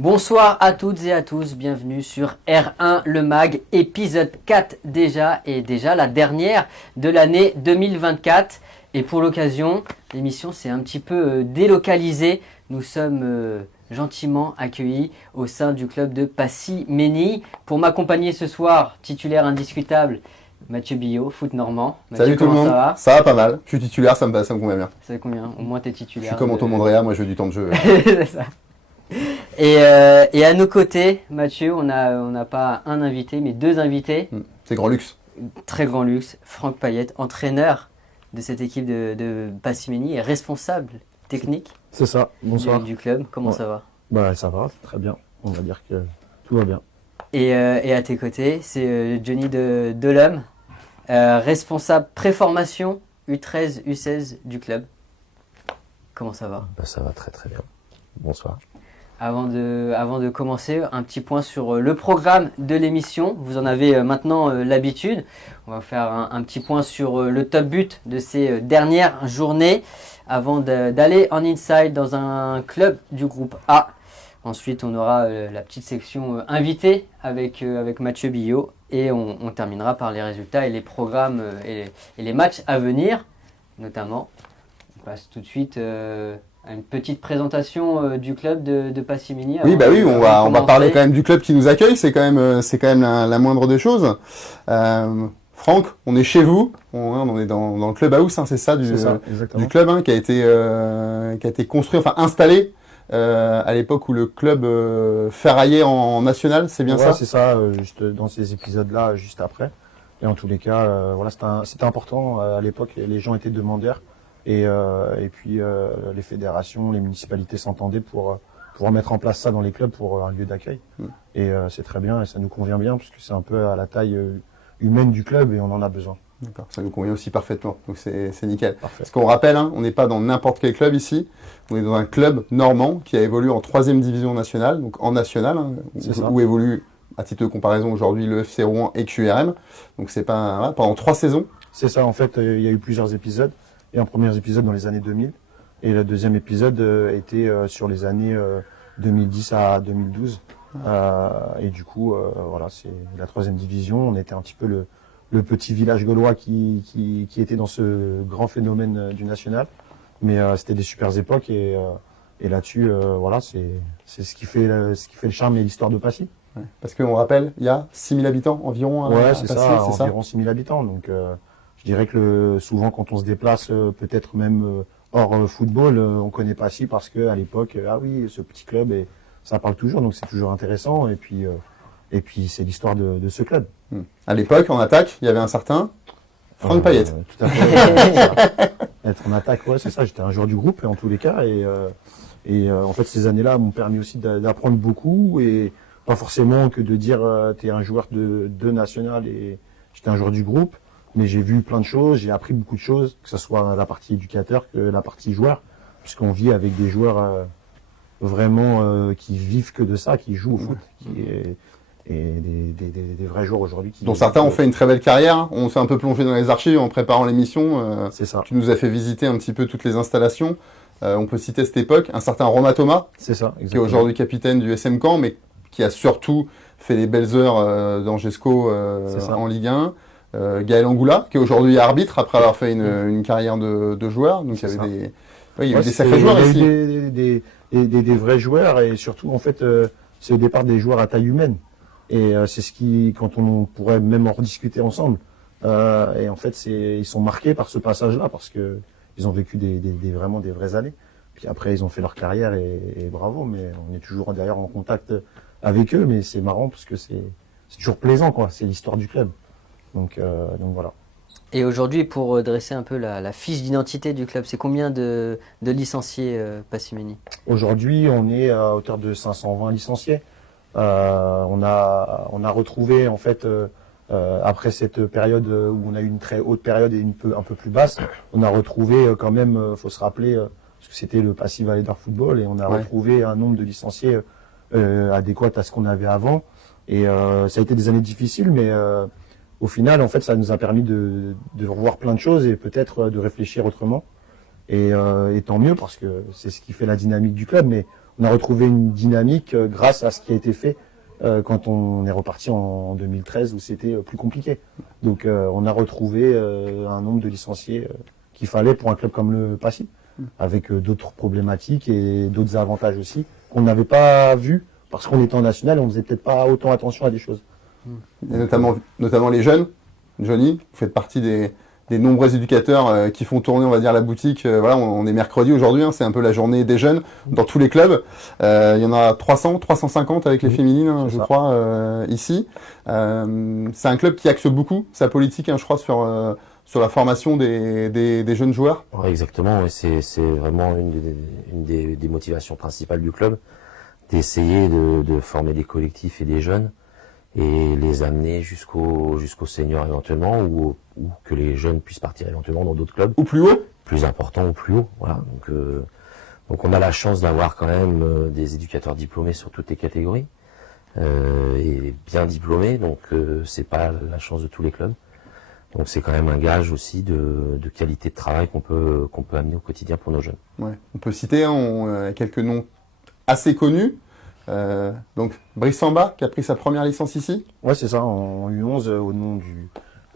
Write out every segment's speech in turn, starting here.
Bonsoir à toutes et à tous, bienvenue sur R1 Le Mag, épisode 4 déjà, et déjà la dernière de l'année 2024. Et pour l'occasion, l'émission s'est un petit peu délocalisée. Nous sommes gentiment accueillis au sein du club de Passy-Ménil. Pour m'accompagner ce soir, titulaire indiscutable, Mathieu Billot, foot normand. Mathieu, salut tout le monde, ça va pas mal, je suis titulaire, ça me convient bien. Ça convient, au moins t'es titulaire. Je suis comme Antoine Andrea, moi je veux du temps de jeu. C'est ça. Et à nos côtés, Mathieu, on n'a pas un invité, mais deux invités. C'est grand luxe. Très grand luxe. Franck Payette, entraîneur de cette équipe de Passy-Ménil et responsable technique. C'est ça, bonsoir. Du club. Comment ça va? Bah ça va, très bien. On va dire que tout va bien. Et à tes côtés, c'est Johnny Delhomme, responsable préformation U13, U16 du club. Comment ça va? Bah, ça va très très bien. Bonsoir. Avant de commencer, un petit point sur le programme de l'émission. Vous en avez maintenant l'habitude. On va faire un petit point sur le top but de ces dernières journées avant d'aller en inside dans un club du groupe A. Ensuite, on aura la petite section invité avec Mathieu Billot et on terminera par les résultats et les programmes et les matchs à venir, notamment. On passe tout de suite à une petite présentation du club de Passy-Ménil. Oui, on va parler quand même du club qui nous accueille, c'est quand même la moindre des choses. Franck, on est chez vous, on est dans le club house, c'est ça, du club qui a été construit, enfin installé à l'époque où le club ferraillait en national, c'est bien ça? C'est ça, juste dans ces épisodes-là, juste après. Et en tous les cas, voilà, c'était important. À l'époque, les gens étaient demandeurs. Et puis les fédérations, les municipalités s'entendaient pour pouvoir mettre en place ça dans les clubs pour un lieu d'accueil. Et c'est très bien et ça nous convient bien parce que c'est un peu à la taille humaine du club et on en a besoin. D'accord, ça nous convient aussi parfaitement, donc c'est nickel. Parfait. Parce qu'on rappelle, on n'est pas dans n'importe quel club ici, on est dans un club normand qui a évolué en 3e division nationale, donc en national, où évolue à titre de comparaison aujourd'hui le FC Rouen et QRM. Donc c'est pas pendant 3 saisons. C'est ça, en fait, il y a eu plusieurs épisodes. Et un premier épisode dans les années 2000. Et le deuxième épisode était sur les années 2010 à 2012. Et du coup, voilà, c'est la 3e division. On était un petit peu le petit village gaulois qui était dans ce grand phénomène du national. Mais c'était des super époques et là-dessus, voilà, c'est ce qui fait le charme et l'histoire de Passy. Ouais, parce qu'on rappelle, il y a 6000 habitants environ à Passy. C'est ça, environ 6000 habitants. Donc je dirais que souvent quand on se déplace, peut-être même hors football, on connaît Passy parce que à l'époque, ah oui, ce petit club, et ça parle toujours, donc c'est toujours intéressant. Et puis c'est l'histoire de ce club. À l'époque, en attaque, il y avait un certain Franck Payette. Tout à fait. Être en attaque, ouais, c'est ça. J'étais un joueur du groupe en tous les cas, et en fait ces années-là m'ont permis aussi d'apprendre beaucoup et pas forcément que de dire t'es un joueur de national et j'étais un joueur du groupe. Mais j'ai vu plein de choses, j'ai appris beaucoup de choses, que ce soit la partie éducateur que la partie joueur, puisqu'on vit avec des joueurs vraiment qui vivent que de ça, qui jouent au foot, et des vrais joueurs aujourd'hui. Dont certains ont fait une très belle carrière. On s'est un peu plongé dans les archives en préparant l'émission. C'est ça. Tu nous as fait visiter un petit peu toutes les installations. On peut citer à cette époque un certain Romain Thomas, c'est ça, qui est aujourd'hui capitaine du SM Caen, mais qui a surtout fait des belles heures dans Gesco en Ligue 1. Gaël Angoula, qui est aujourd'hui arbitre après avoir fait une carrière de joueur. Donc il y avait il y a eu des sacrés joueurs ici. Des vrais joueurs et surtout en fait c'est au départ des joueurs à taille humaine. Et c'est ce qui, quand on pourrait même en rediscuter ensemble. Et en fait ils sont marqués par ce passage-là parce que ils ont vécu vraiment des vraies années. Puis après ils ont fait leur carrière et bravo. Mais on est toujours d'ailleurs en contact avec eux. Mais c'est marrant parce que c'est toujours plaisant quoi. C'est l'histoire du club. Donc voilà. Et aujourd'hui, pour dresser un peu la fiche d'identité du club, c'est combien de licenciés Passy-Ménil? Aujourd'hui, on est à hauteur de 520 licenciés. On a retrouvé en fait après cette période où on a eu une très haute période et un peu plus basse, on a retrouvé quand même, faut se rappeler, parce que c'était le Passy Valledor Football et on a retrouvé un nombre de licenciés adéquat à ce qu'on avait avant. Et ça a été des années difficiles, mais au final, en fait, ça nous a permis de revoir plein de choses et peut-être de réfléchir autrement. Et tant mieux parce que c'est ce qui fait la dynamique du club. Mais on a retrouvé une dynamique grâce à ce qui a été fait quand on est reparti en 2013 où c'était plus compliqué. Donc on a retrouvé un nombre de licenciés qu'il fallait pour un club comme le Passy, avec d'autres problématiques et d'autres avantages aussi qu'on n'avait pas vus parce qu'on était en national et on faisait peut-être pas autant attention à des choses. Et notamment les jeunes. Johnny, vous faites partie des nombreux éducateurs qui font tourner, on va dire, la boutique. Voilà, on est mercredi aujourd'hui, c'est un peu la journée des jeunes dans tous les clubs. Il y en a 300, 350 avec les féminines, je crois, ici. C'est un club qui axe beaucoup sa politique, je crois, sur la formation des jeunes joueurs. Ouais, exactement, c'est vraiment une des motivations principales du club, d'essayer de former des collectifs et des jeunes et les amener jusqu'au senior éventuellement ou que les jeunes puissent partir éventuellement dans d'autres clubs. Ou plus haut. Plus important ou plus haut, voilà. Donc on a la chance d'avoir quand même des éducateurs diplômés sur toutes les catégories et bien diplômés, donc c'est pas la chance de tous les clubs. Donc c'est quand même un gage aussi de qualité de travail qu'on peut amener au quotidien pour nos jeunes. Ouais. On peut citer quelques noms assez connus. Donc Brice Samba qui a pris sa première licence ici. Ouais, c'est ça, en U11 au nom du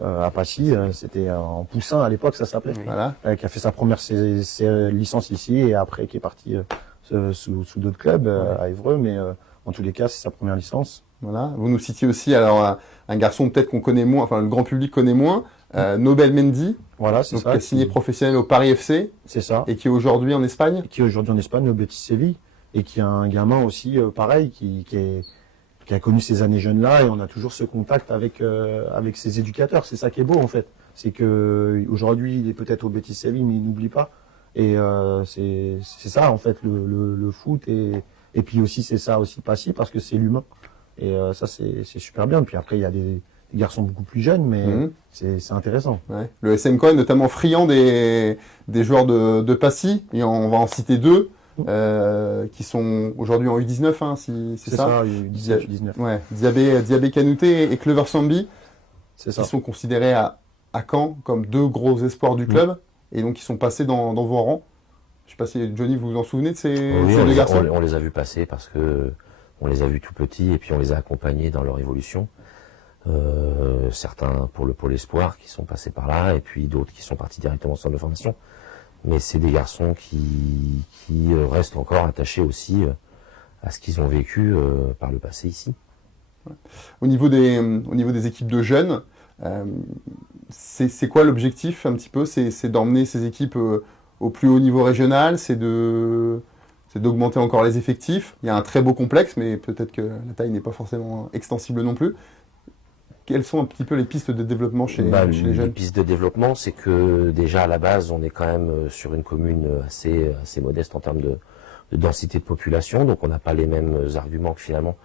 à Passy, c'était en Poussin à l'époque ça s'appelait. Voilà. Qui a fait sa première licence ici et après qui est parti sous d'autres clubs à Évreux, mais en tous les cas c'est sa première licence. Voilà. Vous nous citiez aussi alors un garçon peut-être qu'on connaît moins, enfin le grand public connaît moins, Nobel Mendy. Voilà, c'est ça. Qui a signé professionnel au Paris FC. C'est ça. Et qui est aujourd'hui en Espagne. Qui est aujourd'hui en Espagne au Betis Séville et qui a un gamin aussi pareil qui a connu ces années jeunes-là et on a toujours ce contact avec ses éducateurs. C'est ça qui est beau en fait. C'est que aujourd'hui il est peut-être au Betis Séville mais il n'oublie pas. Et c'est ça en fait le foot et puis aussi c'est ça aussi Passy parce que c'est l'humain. Et ça c'est super bien. Puis après il y a des garçons beaucoup plus jeunes mais c'est intéressant. Ouais. Le SMK est notamment friand des joueurs de Passy et on va en citer deux. Qui sont aujourd'hui en U19, si c'est ça. U17, U19. Ouais, Diabé Kanouté et Clever Sambi, qui sont considérés à Caen comme deux gros espoirs du club, et donc qui sont passés dans vos rangs. Je sais pas si Johnny, vous vous en souvenez de ces deux garçons. On les a vus passer parce que on les a vus tout petits et puis on les a accompagnés dans leur évolution. Certains pour le pôle espoir qui sont passés par là et puis d'autres qui sont partis directement au centre de formation. Mais c'est des garçons qui restent encore attachés aussi à ce qu'ils ont vécu par le passé ici. Au niveau des équipes de jeunes, c'est quoi l'objectif un petit peu? C'est d'emmener ces équipes au plus haut niveau régional, c'est d'augmenter encore les effectifs. Il y a un très beau complexe, mais peut-être que la taille n'est pas forcément extensible non plus. Quelles sont un petit peu les pistes de développement chez les jeunes? Les pistes de développement, c'est que déjà à la base, on est quand même sur une commune assez modeste en termes de densité de population, donc on n'a pas les mêmes arguments que finalement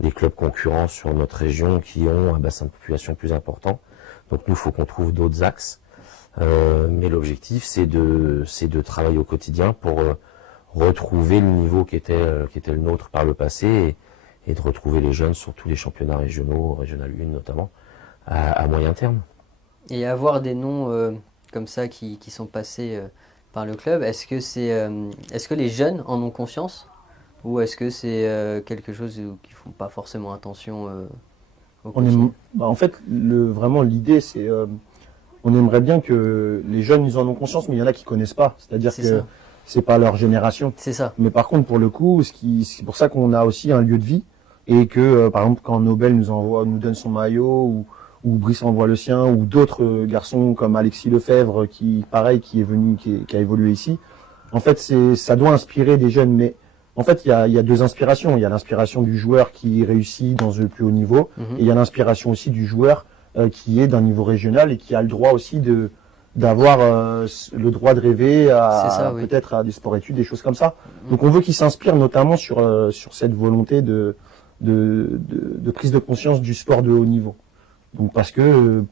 des clubs concurrents sur notre région qui ont un bassin de population plus important. Donc nous, il faut qu'on trouve d'autres axes. Mais l'objectif, c'est de travailler au quotidien pour retrouver le niveau qui était le nôtre par le passé et de retrouver les jeunes sur tous les championnats régionaux, Régional 1 notamment, à moyen terme. Et avoir des noms comme ça qui sont passés par le club, est-ce que les jeunes en ont conscience ou est-ce que c'est quelque chose qui ne font pas forcément attention au quotidien? En fait, vraiment l'idée c'est on aimerait bien que les jeunes ils en ont conscience, mais il y en a qui connaissent pas. C'est-à-dire que c'est pas leur génération. C'est ça. Mais par contre, pour le coup, c'est pour ça qu'on a aussi un lieu de vie et que, par exemple, quand Nobel nous donne son maillot ou Brice envoie le sien ou d'autres garçons comme Alexis Lefebvre qui a évolué ici. En fait, ça doit inspirer des jeunes. Mais en fait, il y a deux inspirations. Il y a l'inspiration du joueur qui réussit dans le plus haut niveau et il y a l'inspiration aussi du joueur qui est d'un niveau régional et qui a le droit aussi d'avoir le droit de rêver peut-être à des sports-études, des choses comme ça. Donc on veut qu'ils s'inspirent notamment sur cette volonté de prise de conscience du sport de haut niveau. Donc parce que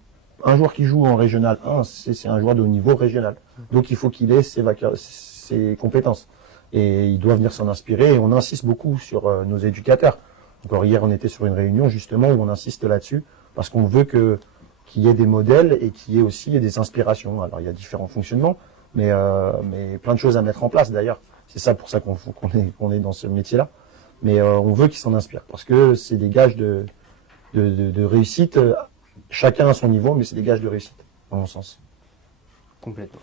un joueur qui joue en régional 1, c'est un joueur de haut niveau régional. Donc il faut qu'il ait ses compétences. Et il doit venir s'en inspirer et on insiste beaucoup sur nos éducateurs. Encore hier on était sur une réunion justement où on insiste là-dessus parce qu'on veut qu'il y ait des modèles et qu'il y ait aussi des inspirations. Alors il y a différents fonctionnements, mais plein de choses à mettre en place d'ailleurs. C'est ça pour ça qu'on est dans ce métier-là. Mais on veut qu'ils s'en inspirent parce que c'est des gages de réussite. Chacun à son niveau, mais c'est des gages de réussite, dans mon sens. Complètement.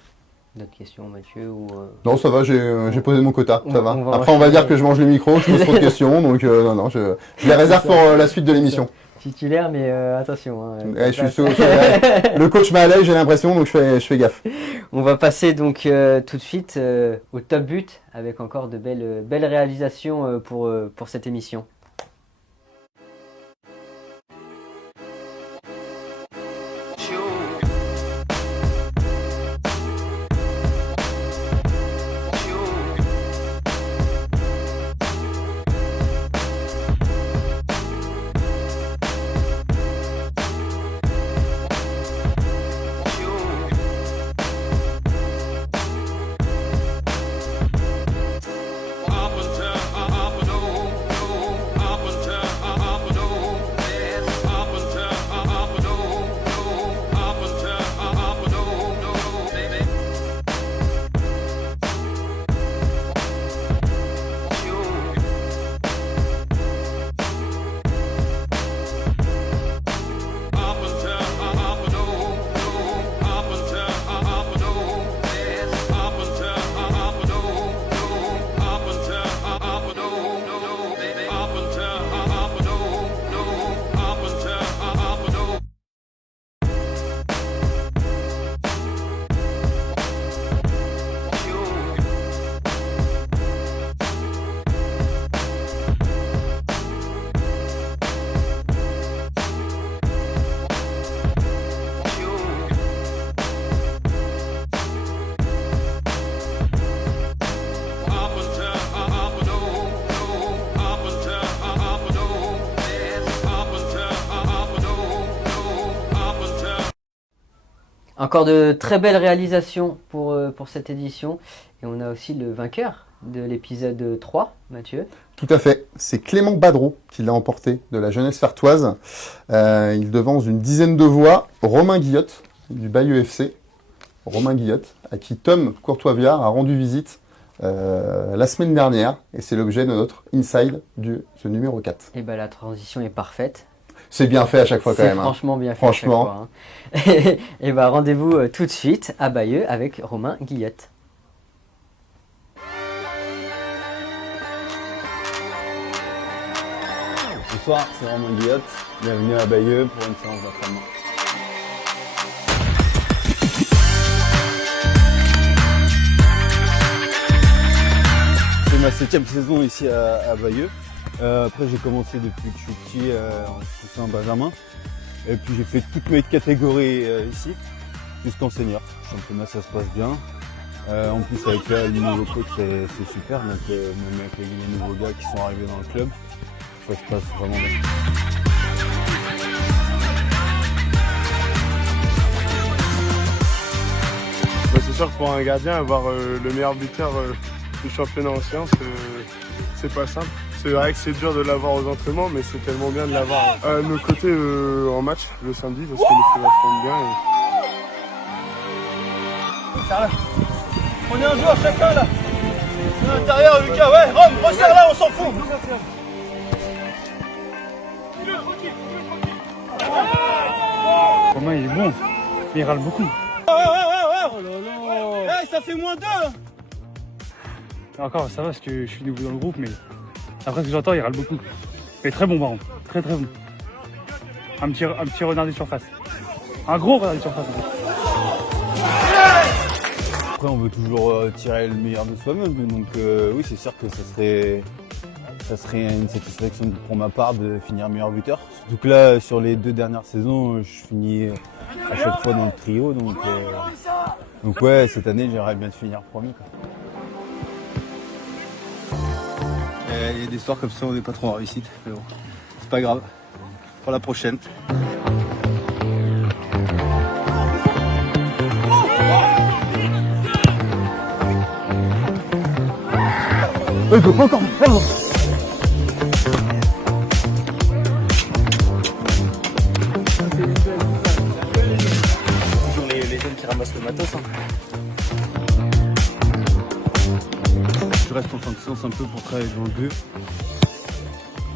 D'autres questions, Mathieu ou Non, ça va, j'ai posé mon quota, ça va. va Après, on va dire que je mange le micro, je pose trop de questions, donc non, je les réserve pour la suite de l'émission. Titulaire, mais attention. Je suis le coach m'a à l'aise, j'ai l'impression, donc je fais gaffe. On va passer donc tout de suite au top but avec encore de belles réalisations pour cette émission. Encore de très belles réalisations pour cette édition. Et on a aussi le vainqueur de l'épisode 3, Mathieu. Tout à fait. C'est Clément Badreau qui l'a emporté de la jeunesse fertoise. Il devance d'une dizaine de voix Romain Guillotte du Bayeux FC. Romain Guillotte, à qui Tom Courtois-Viard a rendu visite la semaine dernière. Et c'est l'objet de notre Inside de ce numéro 4. Et ben la transition est parfaite. C'est bien fait à chaque fois quand même. C'est franchement bien fait franchement. à chaque fois. Hein. Et ben rendez-vous tout de suite à Bayeux avec Romain Guillotte. Bonsoir, c'est Romain Guillotte. Bienvenue à Bayeux pour une séance d'entraînement. C'est ma 7e saison ici à Bayeux. Après j'ai commencé depuis que je suis petit en poussin benjamin. Et puis j'ai fait toutes mes catégories ici, jusqu'en senior. Le championnat ça se passe bien. En plus avec le nouveau coach c'est super, donc même avec les nouveaux gars qui sont arrivés dans le club, ça se passe vraiment bien. C'est sûr que pour un gardien, avoir le meilleur buteur du championnat ancien, c'est pas simple. C'est vrai que c'est dur de l'avoir aux entraînements, mais c'est tellement bien de l'avoir à nos côtés en match le samedi, parce qu'il nous fait vachement bien. On est un joueur chacun là. À l'intérieur, Lucas, ouais, Rome, resserre là, on s'en fout. Romain il est bon, mais il râle beaucoup. Oh là là. Hey, ça fait -2. Encore ça va parce que je suis nouveau dans le groupe, mais après ce que j'entends il râle beaucoup. Mais très bon baron, très bon. Un petit renard de surface. Un gros renard de surface en fait. Après on veut toujours tirer le meilleur de soi-même, donc oui c'est sûr que ça serait une satisfaction pour ma part de finir meilleur buteur. Surtout que là sur les 2 dernières saisons je finis à chaque fois dans le trio, donc ouais cette année j'aimerais bien finir premier quoi. Il y a des soirs comme ça, on n'est pas trop en réussite, mais bon, c'est pas grave. Pour la prochaine. Il peut pas encore perdre. Toujours les jeunes qui ramassent le matos. Hein. restes en fin de séance un peu pour travailler devant le but.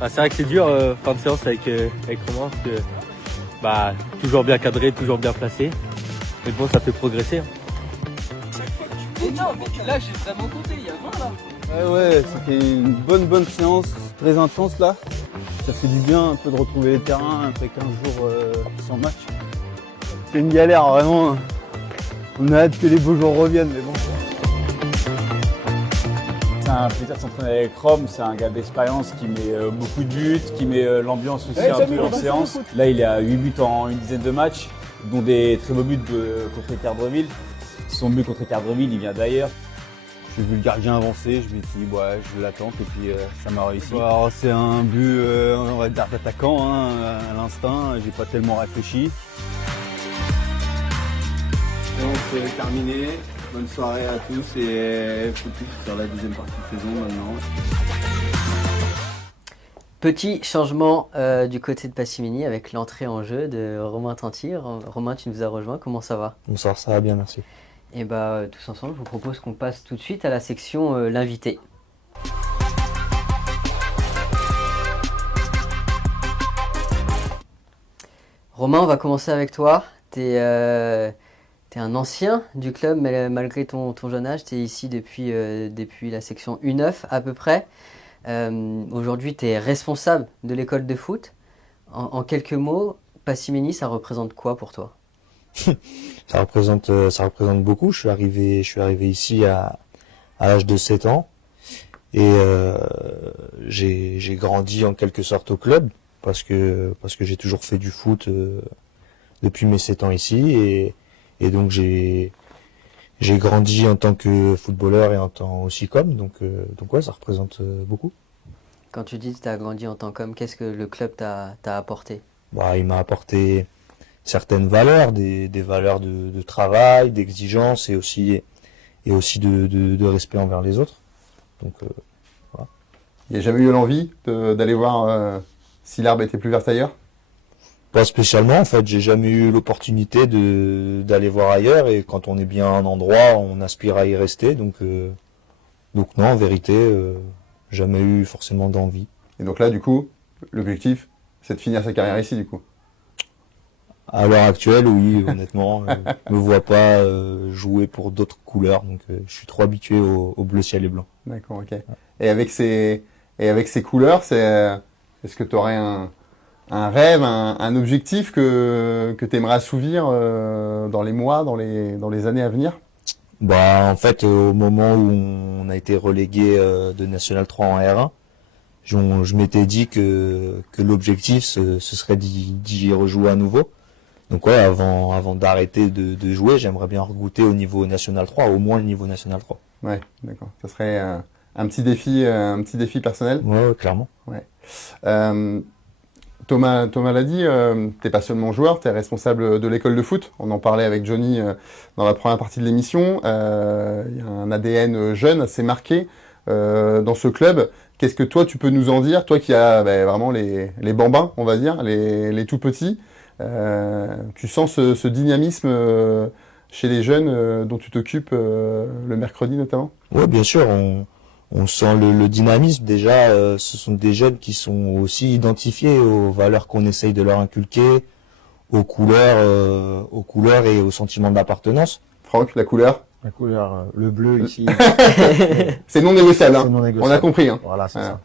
C'est vrai que c'est dur fin de séance avec Romain parce que toujours bien cadré, toujours bien placé. Mais bon, ça fait progresser. Non, mais là j'ai vraiment compté, il y a 20 là. Ouais, c'était une bonne séance, très intense là. Ça fait du bien un peu de retrouver les terrains après 15 jours sans match. C'est une galère vraiment. On a hâte que les beaux jours reviennent, mais bon. C'est un plaisir de s'entraîner avec Rome, c'est un gars d'expérience qui met beaucoup de buts, qui met l'ambiance aussi un peu en séance. Là il est à 8 buts en une dizaine de matchs, dont des très beaux buts contre Équerdreville. Son but contre Équerdreville, il vient d'ailleurs. J'ai vu le gardien avancer, je me suis dit ouais, je l'attends et puis ça m'a réussi. Alors c'est un but on va dire d'attaquant hein, à l'instinct, j'ai pas tellement réfléchi. C'est terminé, bonne soirée à tous et focus sur la deuxième partie de saison maintenant. Petit changement du côté de Passimini avec l'entrée en jeu de Romain Tanti. Romain, tu nous as rejoint, comment ça va? Bonsoir, ça va bien, merci. Et tous ensemble, je vous propose qu'on passe tout de suite à la section l'invité. Romain, on va commencer avec toi. T'es un ancien du club, mais malgré ton jeune âge, tu es ici depuis la section U9 à peu près. Aujourd'hui, tu es responsable de l'école de foot. En quelques mots, Passimini, ça représente quoi pour toi? Ça représente beaucoup. Je suis arrivé ici à l'âge de 7 ans et j'ai grandi en quelque sorte au club parce que j'ai toujours fait du foot depuis mes 7 ans ici et donc j'ai grandi en tant que footballeur et en tant aussi qu'homme, donc ouais, ça représente beaucoup. Quand tu dis que tu as grandi en tant qu'homme, qu'est-ce que le club t'a apporté? Il m'a apporté certaines valeurs, des valeurs de travail, d'exigence et aussi de respect envers les autres. Donc voilà. Il n'y a jamais eu l'envie d'aller voir si l'herbe était plus verte ailleurs? Pas spécialement, en fait, j'ai jamais eu l'opportunité d'aller voir ailleurs et quand on est bien à un endroit, on aspire à y rester. Donc non, en vérité, jamais eu forcément d'envie. Et donc là, du coup, l'objectif, c'est de finir sa carrière ici, du coup? À l'heure actuelle, oui, honnêtement, je me vois pas jouer pour d'autres couleurs, donc je suis trop habitué au bleu ciel et blanc. D'accord, ok. Et avec ces couleurs, est-ce que tu aurais un rêve, un objectif que tu aimerais assouvir dans les mois, dans les années à venir? En fait, au moment où on a été relégué de National 3 en R1, je m'étais dit que l'objectif ce serait d'y rejouer à nouveau. Donc ouais, avant d'arrêter de jouer, j'aimerais bien regoûter au niveau National 3, au moins le niveau National 3. Ouais, d'accord. Ça serait un petit défi personnel. Ouais, clairement. Ouais. Thomas l'a dit, t'es pas seulement joueur, t'es responsable de l'école de foot. On en parlait avec Johnny dans la première partie de l'émission. Il y a un ADN jeune assez marqué dans ce club. Qu'est-ce que toi tu peux nous en dire, toi qui as vraiment les bambins, on va dire, les tout petits. Tu sens ce dynamisme chez les jeunes dont tu t'occupes le mercredi notamment? Oui, bien sûr, on sent le dynamisme. Déjà, ce sont des jeunes qui sont aussi identifiés aux valeurs qu'on essaye de leur inculquer, aux couleurs et aux sentiments d'appartenance. Franck, la couleur? La couleur, le bleu ici. C'est non négociable, hein. C'est non négociable. On a compris. Hein. Voilà, c'est ça.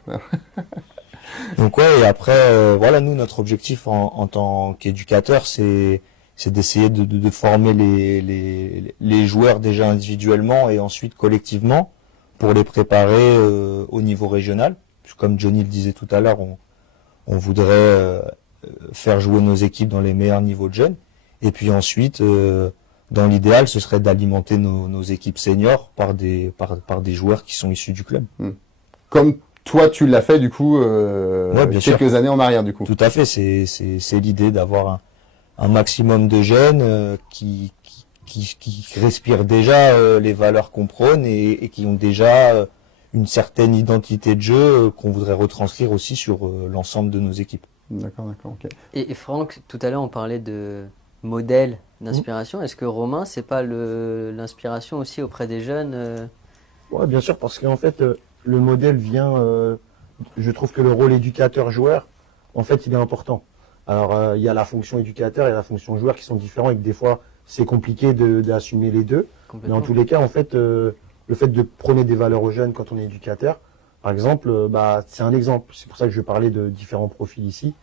Donc ouais, et après, voilà, nous, notre objectif en tant qu'éducateur, c'est d'essayer de former les joueurs déjà individuellement et ensuite collectivement pour les préparer au niveau régional. Comme Johnny le disait tout à l'heure, on voudrait faire jouer nos équipes dans les meilleurs niveaux de jeunes. Et puis ensuite, dans l'idéal, ce serait d'alimenter nos équipes seniors par des joueurs qui sont issus du club. Comme toi, tu l'as fait du coup ouais, quelques années en arrière du coup. Tout à fait, c'est l'idée d'avoir un maximum de jeunes qui respirent déjà les valeurs qu'on prône et qui ont déjà une certaine identité de jeu qu'on voudrait retranscrire aussi sur l'ensemble de nos équipes. D'accord, ok. Et Franck, tout à l'heure on parlait de modèle d'inspiration. Est-ce que Romain, c'est pas l'inspiration aussi auprès des jeunes Ouais, bien sûr, parce qu'en fait, le modèle vient, je trouve que le rôle éducateur-joueur, en fait, il est important. Alors, il y a la fonction éducateur et la fonction joueur qui sont différents et que des fois, c'est compliqué d'assumer les deux. Mais en tous les cas, en fait, le fait de prôner des valeurs aux jeunes quand on est éducateur, par exemple, c'est un exemple. C'est pour ça que je parlais de différents profils ici,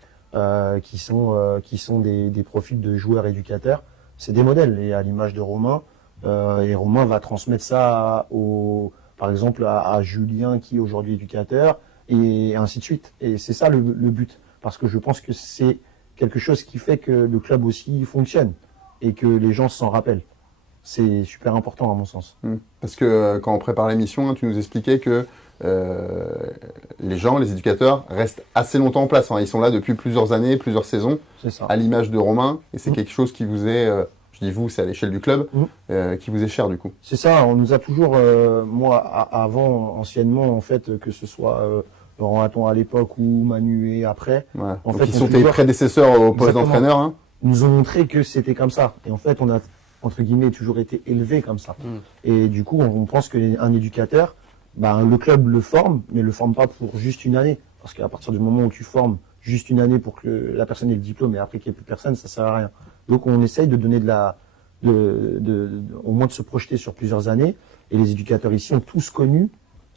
qui sont des profils de joueurs éducateurs. C'est des modèles. Et à l'image de Romain, et Romain va transmettre ça par exemple, à Julien qui est aujourd'hui éducateur, et ainsi de suite. Et c'est ça le but. Parce que je pense que c'est quelque chose qui fait que le club aussi fonctionne et que les gens s'en rappellent. C'est super important à mon sens. Parce que quand on prépare l'émission, tu nous expliquais que les gens, les éducateurs, restent assez longtemps en place. Ils sont là depuis plusieurs années, plusieurs saisons, à l'image de Romain. Et c'est quelque chose qui vous est, je dis vous, c'est à l'échelle du club, qui vous est cher du coup. C'est ça, on nous a toujours, moi, avant, anciennement, en fait, que ce soit Laurent Hatton à l'époque ou Manu et après. Ouais. En Donc fait, ils sont tes prédécesseurs au poste d'entraîneur. Hein. Ils nous ont montré que c'était comme ça. Et en fait, on a, entre guillemets, toujours été élevé comme ça. Et du coup, on pense qu'un éducateur, le club le forme, mais le forme pas pour juste une année. Parce qu'à partir du moment où tu formes juste une année pour que la personne ait le diplôme et après qu'il n'y ait plus personne, ça sert à rien. Donc on essaye de donner au moins de se projeter sur plusieurs années. Et les éducateurs ici ont tous connu,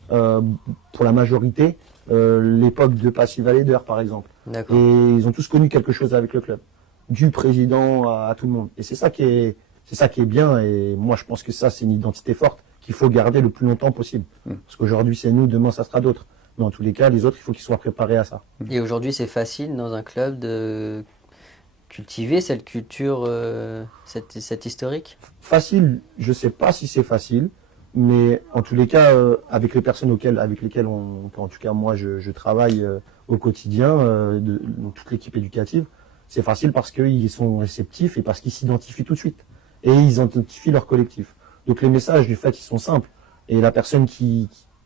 pour la majorité, l'époque de Passy Valéder, par exemple. Et ils ont tous connu quelque chose avec le club. Du président à tout le monde. Et c'est ça qui est bien. Et moi, je pense que ça, c'est une identité forte qu'il faut garder le plus longtemps possible. Parce qu'aujourd'hui, c'est nous, demain, ça sera d'autres. Mais en tous les cas, les autres, il faut qu'ils soient préparés à ça. Et aujourd'hui, c'est facile dans un club de cultiver cette culture, cette historique? Facile, je sais pas si c'est facile. Mais en tous les cas, avec les personnes avec lesquelles en tout cas moi je travaille au quotidien, toute l'équipe éducative, c'est facile parce qu'ils sont réceptifs et parce qu'ils s'identifient tout de suite. Et ils identifient leur collectif. Donc les messages du fait ils sont simples. Et la personne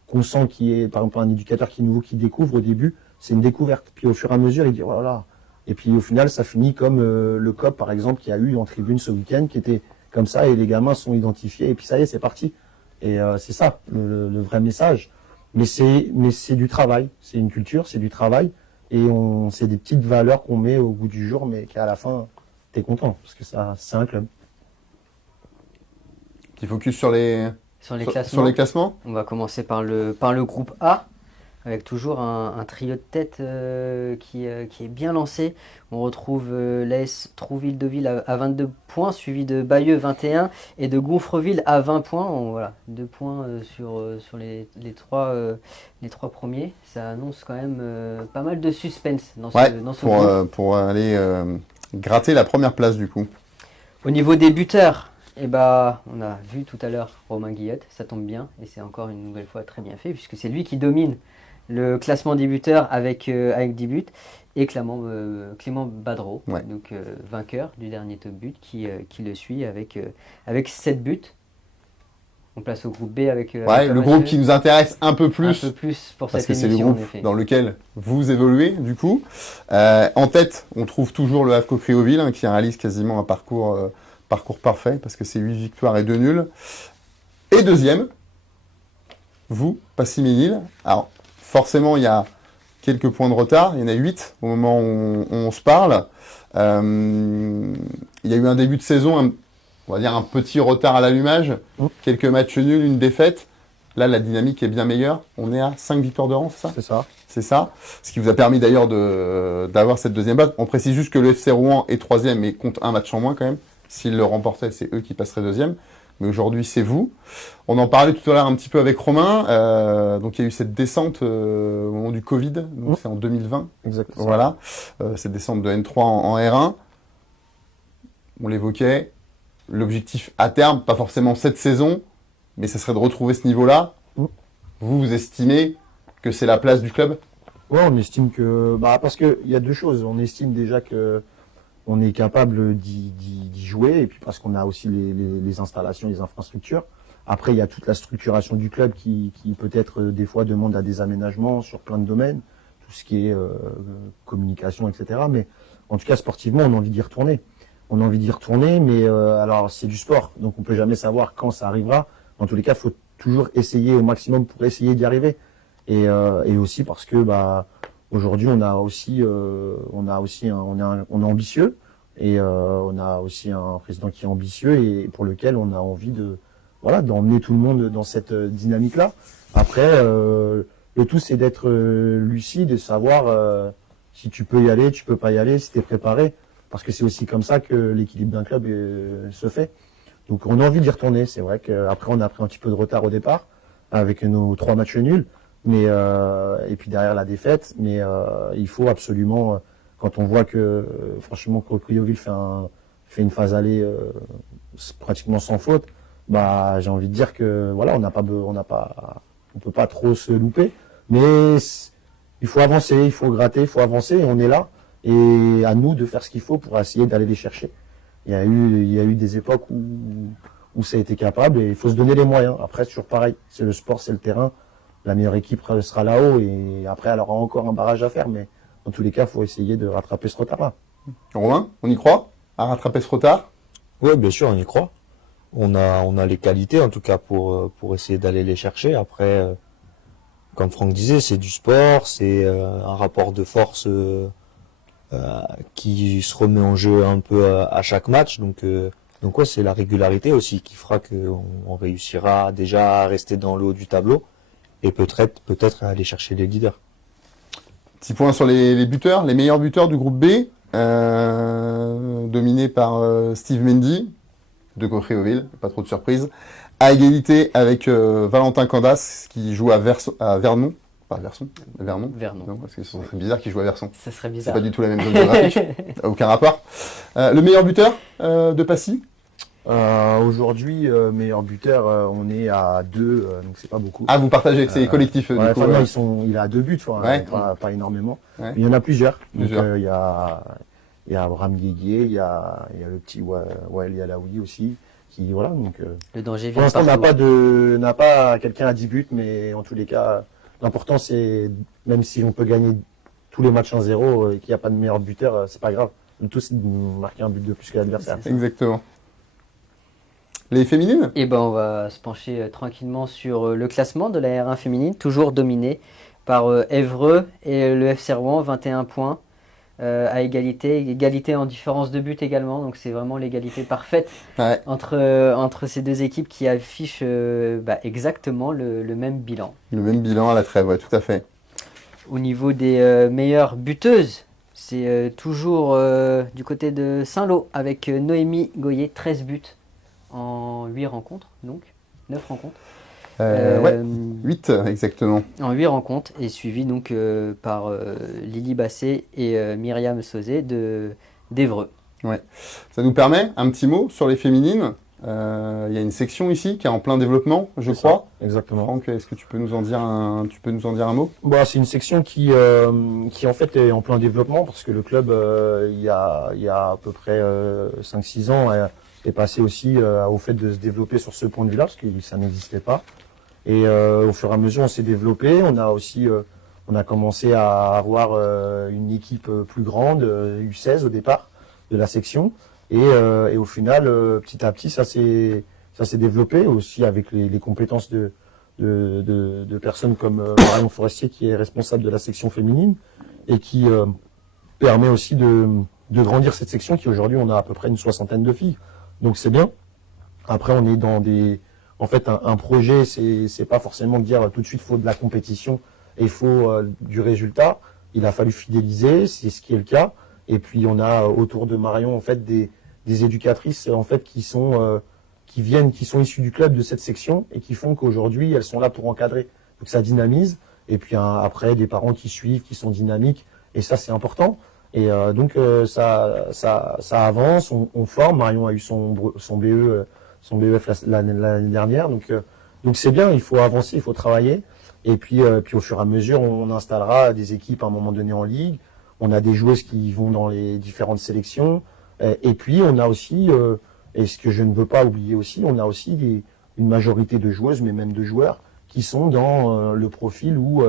qu'on sent qui est par exemple un éducateur qui est nouveau, qui découvre au début, c'est une découverte. Puis au fur et à mesure, il dit voilà. Et puis au final, ça finit comme le COP par exemple qui a eu en tribune ce week-end, qui était comme ça et les gamins sont identifiés et puis ça y est, c'est parti. Et c'est ça, le vrai message. Mais c'est du travail, c'est une culture, c'est du travail. Et c'est des petites valeurs qu'on met au bout du jour, mais qu'à la fin, t'es content, parce que c'est un club. Petit focus sur les classements. On va commencer par le groupe A, avec toujours un trio de tête qui est bien lancé. On retrouve l'AS Trouville-Deauville à 22 points, suivi de Bayeux 21 et de Gonfreville à 20 points. Voilà, 2 points sur les trois premiers. Ça annonce quand même pas mal de suspense dans ce groupe. Pour aller gratter la première place du coup. Au niveau des buteurs, on a vu tout à l'heure Romain Guillotte, ça tombe bien, et c'est encore une nouvelle fois très bien fait, puisque c'est lui qui domine le classement des buteurs avec 10 buts, et Clément Badreau, donc vainqueur du dernier top but, qui le suit avec 7 buts. On place au groupe B avec le groupe qui nous intéresse un peu plus pour parce cette que c'est le émission, groupe dans lequel vous évoluez du coup. En tête, on trouve toujours le Havre Criouville qui réalise quasiment un parcours parfait parce que c'est 8 victoires et 2 nuls. Et deuxième, vous, Passy-Ménil. Alors forcément, il y a quelques points de retard. Il y en a 8 au moment où on se parle. Il y a eu un début de saison, on va dire un petit retard à l'allumage. Quelques matchs nuls, une défaite. Là, la dynamique est bien meilleure. On est à 5 victoires de rang, c'est ça ? C'est ça. C'est ça. Ce qui vous a permis d'ailleurs d'avoir cette deuxième place. On précise juste que le FC Rouen est 3e mais compte un match en moins quand même. S'ils le remportaient, c'est eux qui passeraient 2e. Mais aujourd'hui, c'est vous. On en parlait tout à l'heure un petit peu avec Romain. Donc, il y a eu cette descente au moment du Covid. Donc, c'est en 2020. Exactement. Voilà. Cette descente de N3 en R1. On l'évoquait. L'objectif à terme, pas forcément cette saison, mais ce serait de retrouver ce niveau-là. Vous estimez que c'est la place du club ? Ouais, on estime que... parce qu'il y a deux choses. On estime déjà que on est capable d'y jouer, et puis parce qu'on a aussi les installations, les infrastructures. Après, il y a toute la structuration du club qui peut-être des fois demande à des aménagements sur plein de domaines, tout ce qui est communication, etc. Mais en tout cas, sportivement, on a envie d'y retourner. On a envie d'y retourner, mais alors c'est du sport, donc on peut jamais savoir quand ça arrivera. En tous les cas, il faut toujours essayer au maximum pour essayer d'y arriver. et aussi parce que aujourd'hui on est ambitieux et on a aussi un président qui est ambitieux et pour lequel on a envie d'emmener tout le monde dans cette dynamique-là. Après, le tout c'est d'être lucide et savoir si tu peux y aller, tu peux pas y aller, si tu es préparé, parce que c'est aussi comme ça que l'équilibre d'un club se fait. Donc on a envie d'y retourner. C'est vrai qu'après on a pris un petit peu de retard au départ avec nos 3 matchs nuls, mais et puis derrière la défaite. Mais il faut absolument, quand on voit que franchement Criouville fait une phase aller pratiquement sans faute, j'ai envie de dire que voilà, on peut pas trop se louper, mais il faut avancer, il faut gratter, il faut avancer. Et on est là et à nous de faire ce qu'il faut pour essayer d'aller les chercher. Il y a eu des époques où ça a été capable et il faut se donner les moyens. Après, c'est toujours pareil. C'est le sport, c'est le terrain. La meilleure équipe sera là-haut et après, elle aura encore un barrage à faire. Mais dans tous les cas, il faut essayer de rattraper ce retard-là. Romain, on y croit à rattraper ce retard? Oui, bien sûr, on y croit. On a les qualités, en tout cas, pour essayer d'aller les chercher. Après, comme Franck disait, c'est du sport, c'est un rapport de force qui se remet en jeu un peu à chaque match. Donc ouais, c'est la régularité aussi qui fera qu'on réussira déjà à rester dans le haut du tableau et peut-être à aller chercher les leaders. Petit point sur les buteurs, les meilleurs buteurs du groupe B, dominé par Steve Mendy de Criouville, pas trop de surprise, à égalité avec Valentin Candas qui joue à Vernon. Pas Verson, Vernon. Non, parce que ce serait bizarre qu'il joue à Verson. Ça serait bizarre. C'est pas du tout la même zone géographique. Aucun rapport. Le meilleur buteur de Passy? Aujourd'hui, meilleur buteur, on est à 2, donc c'est pas beaucoup. Ah, vous partagez, c'est collectif. Il est à 2 buts, pas énormément. Ouais. Il y en a plusieurs. Donc, il y a Abraham Guéguier, il y a le petit Wael Yalaoui aussi. Voilà, donc, le danger pour l'instant, on n'a pas quelqu'un à 10 buts, mais en tous les cas, l'important c'est, même si on peut gagner tous les matchs 1-0 et qu'il n'y a pas de meilleur buteur, c'est pas grave. Le tout c'est de marquer un but de plus que l'adversaire. Exactement. Les féminines? On va se pencher tranquillement sur le classement de la R1 féminine, toujours dominé par Évreux et le FC Rouen, 21 points. À égalité en différence de but également, donc c'est vraiment l'égalité parfaite entre ces deux équipes qui affichent exactement le même bilan. Le même bilan à la trêve, ouais, tout à fait. Au niveau des meilleures buteuses, c'est toujours du côté de Saint-Lô avec Noémie Goyer, 13 buts en 8 rencontres, donc 9 rencontres. 8 exactement. En 8 rencontres, et suivi donc par Lily Basset et Myriam Sauzet d'Évreux. Ouais. Ça nous permet un petit mot sur les féminines. Il y a une section ici qui est en plein développement, je crois. Ça, exactement. Franck, est-ce que tu peux nous en dire un mot? C'est une section qui en fait est en plein développement parce que le club, il y a à peu près 5-6 ans, est passé aussi au fait de se développer sur ce point de vue-là parce que ça n'existait pas. Et au fur et à mesure, on s'est développé. On a commencé à avoir une équipe plus grande, U16 au départ de la section. Et au final, petit à petit, ça s'est développé aussi avec les compétences de personnes comme Marion Forestier qui est responsable de la section féminine et qui permet aussi de grandir cette section qui aujourd'hui on a à peu près une 60aine de filles. Donc c'est bien. Après, on est dans un projet, c'est pas forcément de dire tout de suite il faut de la compétition et il faut du résultat. Il a fallu fidéliser, c'est ce qui est le cas. Et puis on a autour de Marion en fait des éducatrices en fait qui sont issues du club de cette section et qui font qu'aujourd'hui elles sont là pour encadrer. Donc ça dynamise. Et puis après des parents qui suivent, qui sont dynamiques. Et ça c'est important. Et donc ça avance, on forme. Marion a eu son BE. Son BEF l'année dernière, donc c'est bien, il faut avancer, il faut travailler, et puis au fur et à mesure, on installera des équipes à un moment donné en ligue, on a des joueuses qui vont dans les différentes sélections, et puis on a aussi, et ce que je ne veux pas oublier aussi, on a aussi une majorité de joueuses, mais même de joueurs, qui sont dans le profil où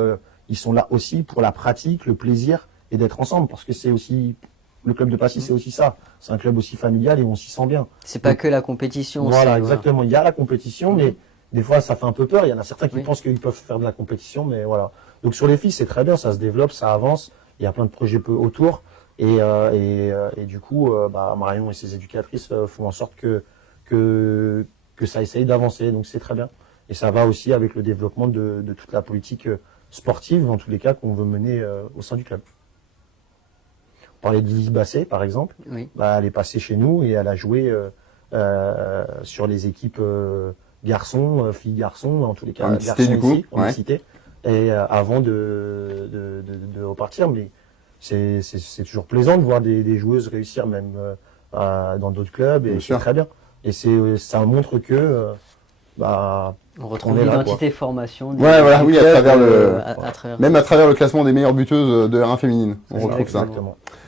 ils sont là aussi pour la pratique, le plaisir, et d'être ensemble, parce que c'est aussi... Le club de Passy, c'est aussi ça. C'est un club aussi familial et on s'y sent bien. C'est pas que la compétition. Voilà, exactement. Il y a la compétition, mais des fois, ça fait un peu peur. Il y en a certains qui pensent qu'ils peuvent faire de la compétition, mais voilà. Donc sur les filles, c'est très bien, ça se développe, ça avance. Il y a plein de projets autour. Et du coup, Marion et ses éducatrices font en sorte que ça essaye d'avancer. Donc c'est très bien. Et ça va aussi avec le développement de toute la politique sportive, dans tous les cas, qu'on veut mener au sein du club. On parlait de Lily Basset, par exemple. Oui. Elle est passée chez nous et elle a joué sur les équipes garçons, filles-garçons, en tous les cas, en garçons mixité, du coup. aussi, en mixité. Et avant de repartir, mais c'est toujours plaisant de voir des joueuses réussir même dans d'autres clubs, et c'est très bien. Et ça montre que on retrouve l'identité formation. Oui, à travers même à travers le classement des meilleures buteuses de R1 féminine, on retrouve exactement. Ça.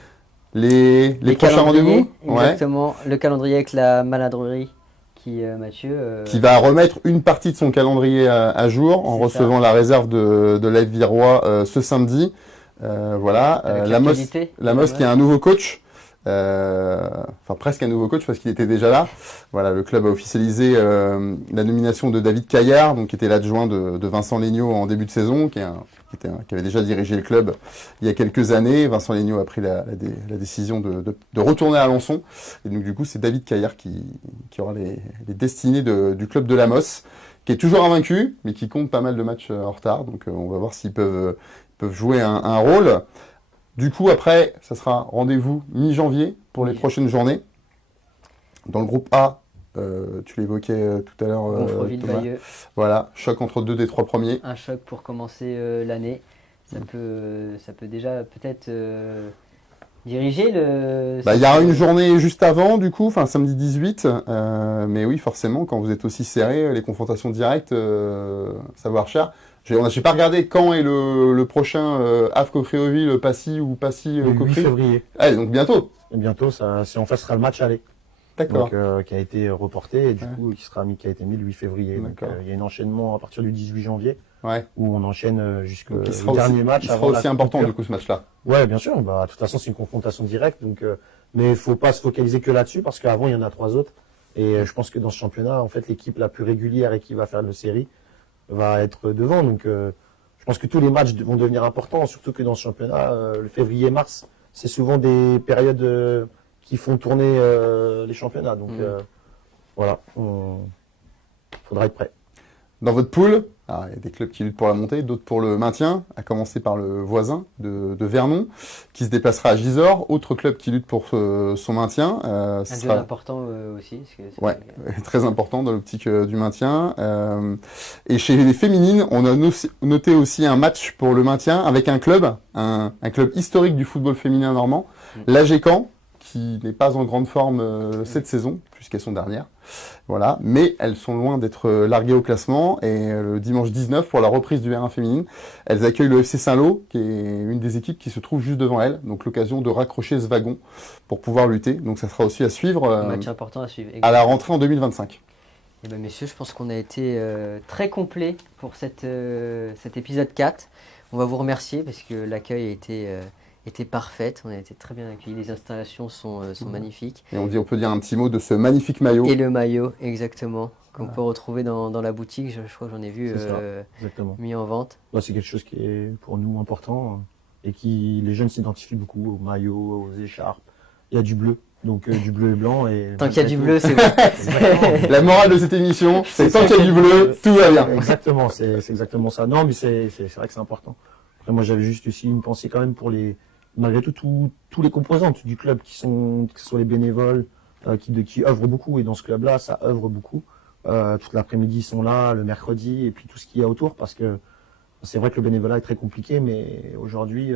Les prochains rendez-vous. Exactement. Le calendrier avec la maladrerie. Mathieu, qui va remettre une partie de son calendrier à jour en recevant la réserve de l'AF Virois ce samedi. La MOS qui a un nouveau coach, enfin presque un nouveau coach parce qu'il était déjà là. Voilà, le club a officialisé la nomination de David Caillard, donc qui était l'adjoint de Vincent Legnaud en début de saison, qui avait déjà dirigé le club il y a quelques années. Vincent Legnaud a pris la décision de retourner à Alençon. Et donc du coup, c'est David Caillard qui aura les destinées du club de Lamos, qui est toujours invaincu, mais qui compte pas mal de matchs en retard. Donc on va voir s'ils peuvent jouer un rôle. Du coup, après, ça sera rendez-vous mi-janvier pour les prochaines journées. Dans le groupe A, tu l'évoquais tout à l'heure, Thomas. Voilà, choc entre 2 des 3 premiers. Un choc pour commencer l'année. Ça peut déjà peut-être diriger le... Il y a une journée juste avant, du coup, samedi 18. Mais oui, forcément, quand vous êtes aussi serré, les confrontations directes, ça va avoir cher. J'ai pas regardé quand est le prochain AF Cocrioville, Passy ou Passy le 8 février. Allez, donc bientôt. Et bientôt, si on sera le match aller. D'accord. Donc, qui a été reporté et du coup qui a été mis le 8 février. Donc il y a un enchaînement à partir du 18 janvier où on enchaîne jusqu'au dernier match. Qui sera aussi important du coup ce match-là. Ouais, bien sûr. De toute façon, c'est une confrontation directe. Donc, mais il faut pas se focaliser que là-dessus parce qu'avant il y en a 3 autres. Et je pense que dans ce championnat, en fait, l'équipe la plus régulière et qui va faire le série va être devant. Donc je pense que tous les matchs vont devenir importants, surtout que dans ce championnat, le février-mars, c'est souvent des périodes qui font tourner les championnats. Donc voilà, faudra être prêt. Dans votre poule, il y a des clubs qui luttent pour la montée, d'autres pour le maintien, à commencer par le voisin de Vernon, qui se déplacera à Gisors, autre club qui lutte pour son maintien. Un duel important aussi. Très important dans l'optique du maintien. Et chez les féminines, on a noté aussi un match pour le maintien avec un club historique du football féminin normand, l'AG Caen, qui n'est pas en grande forme cette saison, puisqu'elles sont dernières. Voilà, mais elles sont loin d'être larguées au classement. Et le dimanche 19, pour la reprise du R1 féminine, elles accueillent le FC Saint-Lô, qui est une des équipes qui se trouve juste devant elles. Donc l'occasion de raccrocher ce wagon pour pouvoir lutter. Donc ça sera aussi à suivre. Un match important à suivre. À la rentrée en 2025. Eh bien, messieurs, je pense qu'on a été très complet pour cet épisode 4. On va vous remercier parce que l'accueil a été parfaite, on a été très bien accueillis, les installations sont magnifiques. Et on peut dire un petit mot de ce magnifique maillot. Et le maillot, exactement, qu'on peut retrouver dans la boutique, je crois que j'en ai vu mis en vente. C'est quelque chose qui est pour nous important et les jeunes s'identifient beaucoup aux maillots, aux écharpes. Il y a du bleu, donc du bleu et blanc. Tant qu'il y a du bleu, c'est bon. La morale de cette émission, c'est tant qu'il y a du bleu, tout va bien. Exactement, c'est exactement ça. Non, mais c'est vrai que c'est important. Après, moi, j'avais juste aussi une pensée quand même pour malgré tout, tous les composantes du club que ce soit les bénévoles, qui œuvrent beaucoup. Et dans ce club-là, ça œuvre beaucoup. Toute l'après-midi, ils sont là, le mercredi, et puis tout ce qu'il y a autour, parce que c'est vrai que le bénévolat est très compliqué, mais aujourd'hui,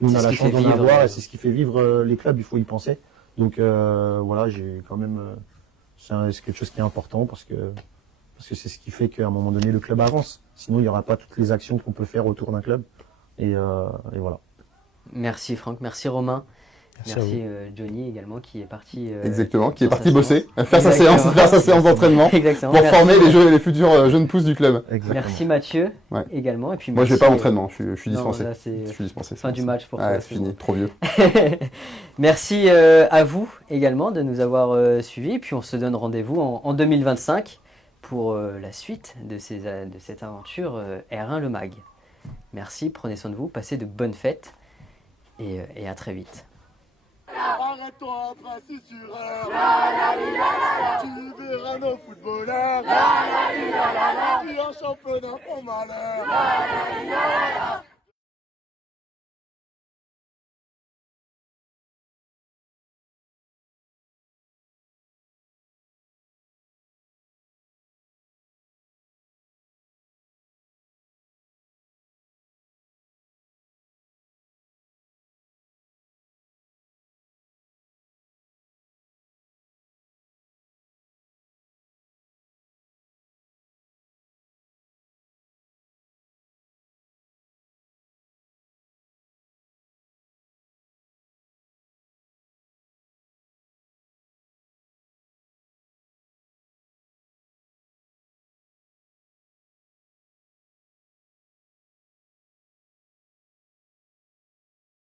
nous, on a la chance d'en avoir, et c'est ce qui fait vivre les clubs, il faut y penser. Donc voilà, j'ai quand même... c'est quelque chose qui est important, parce que c'est ce qui fait qu'à un moment donné, le club avance. Sinon, il n'y aura pas toutes les actions qu'on peut faire autour d'un club. Et voilà. Merci Franck, merci Romain, merci Johnny également qui est parti. Exactement, qui est parti bosser, faire sa séance d'entraînement pour former les futurs jeunes pousses du club. Exactement. Merci Mathieu également. Et puis moi je vais pas à l'entraînement, je suis dispensé. Je suis dispensé. Fin du match pour toi. C'est fini, trop vieux. Merci à vous également de nous avoir suivis. Et puis on se donne rendez-vous en 2025 pour la suite de cette aventure R1 Le Mag. Merci, prenez soin de vous, passez de bonnes fêtes et à très vite. Arrête-toi, pas sur heure. Tu verras nos footballeurs. Qui en championnat font malheur.